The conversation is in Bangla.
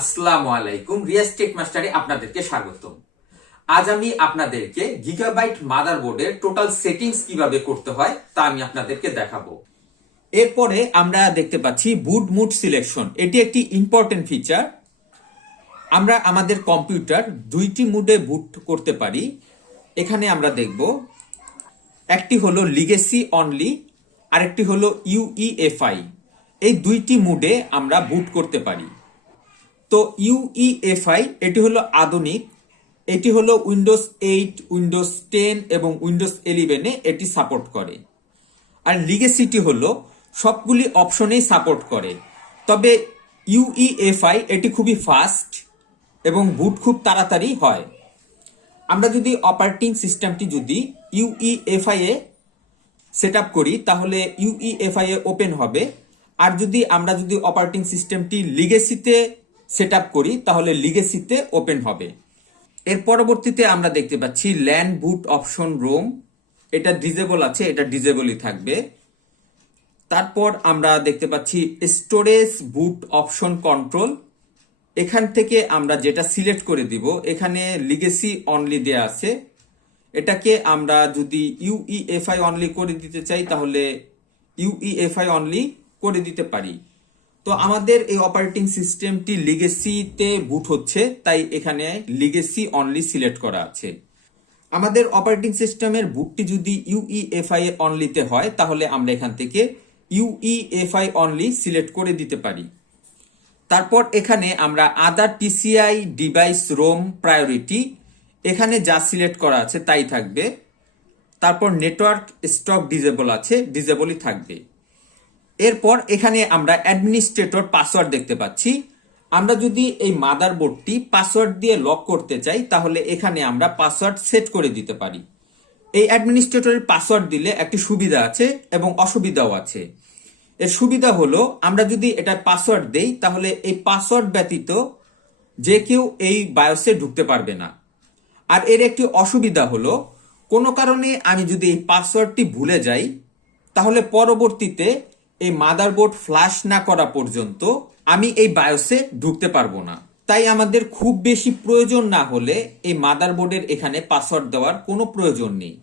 আসসালামু আলাইকুম, রিয়াজ টেক মাস্টারে আপনাদেরকে স্বাগতম। আজ আমি আপনাদেরকে গিগাবাইট মাদারবোর্ডের টোটাল সেটিংস কিভাবে করতে হয় তা আমি আপনাদেরকে দেখাবো। এরপরে আমরা দেখতে পাচ্ছি বুট মুড সিলেকশন। এটি একটি ইম্পর্টেন্ট ফিচার। আমরা আমাদের কম্পিউটার দুইটি মুডে বুট করতে পারি। এখানে আমরা দেখব একটি হলো লিগেসি অনলি, আরেকটি হলো ইউইএফআই। এই দুইটি মুডে আমরা বুট করতে পারি। তো ইউইএফআই এটি হলো আধুনিক, এটি হলো উইন্ডোজ 8, উইন্ডোজ 10 এবং উইন্ডোজ 11-এ এটি সাপোর্ট করে। আর লিগেসিটি হলো সবগুলি অপশনেই সাপোর্ট করে, তবে ইউইএফআই এটি খুবই ফাস্ট এবং বুট খুব তাড়াতাড়ি হয়। আমরা যদি অপারেটিং সিস্টেমটি যদি ইউইএফআই এ সেট আপ করি তাহলে ইউইএফআই এ ওপেন হবে, আর আমরা যদি অপারেটিং সিস্টেমটি লিগেসিতে সেট আপ করি তাহলে লিগেসিতে ওপেন হবে। এর পরবর্তীতে আমরা দেখতে পাচ্ছি ল্যান্ড বুট অপশন রোম, এটা ডিজেবল আছে, এটা ডিজেবলই থাকবে। তারপর আমরা দেখতে পাচ্ছি স্টোরেজ বুট অপশন কন্ট্রোল। এখান থেকে আমরা যেটা সিলেক্ট করে দিব, এখানে লিগেসি অনলি দেয়া আছে, এটাকে আমরা যদি ইউইএফআই অনলি করে দিতে চাই তাহলে ইউইএফআই অনলি করে দিতে পারি। তো আমাদের এই অপারেটিং সিস্টেমটি লিগেসিতে বুট হচ্ছে, তাই এখানে লিগেসি অনলি সিলেক্ট করা আছে। আমাদের অপারেটিং সিস্টেমের বুটটি যদি ইউইএফআই অনলিতে হয় তাহলে আমরা এখান থেকে ইউইএফআই অনলি সিলেক্ট করে দিতে পারি। তারপর এখানে আমরা আদার টিসিআই ডিভাইস রোম প্রায়োরিটি, এখানে যা সিলেক্ট করা আছে তাই থাকবে। তারপর নেটওয়ার্ক স্টক ডিজেবল আছে, ডিজেবলই থাকবে। এরপর এখানে আমরা অ্যাডমিনিস্ট্রেটর পাসওয়ার্ড দেখতে পাচ্ছি। আমরা যদি এই মাদারবোর্ডটি পাসওয়ার্ড দিয়ে লক করতে চাই তাহলে এখানে আমরা পাসওয়ার্ড সেট করে দিতে পারি। এই অ্যাডমিনিস্ট্রেটরের পাসওয়ার্ড দিলে একটি সুবিধা আছে এবং অসুবিধাও আছে। এর সুবিধা হলো আমরা যদি এটা পাসওয়ার্ড দেই তাহলে এই পাসওয়ার্ড ব্যতীত যে কেউ এই বায়োসে ঢুকতে পারবে না। আর এর একটি অসুবিধা হলো কোনো কারণে আমি যদি এই পাসওয়ার্ডটি ভুলে যাই তাহলে পরবর্তীতে এই মাদারবোর্ড ফ্ল্যাশ না করা পর্যন্ত আমি এই বায়োসে ঢুকতে পারবো না। তাই আমাদের খুব বেশি প্রয়োজন না হলে এই মাদারবোর্ডের এখানে পাসওয়ার্ড দেওয়ার কোনো প্রয়োজন নেই।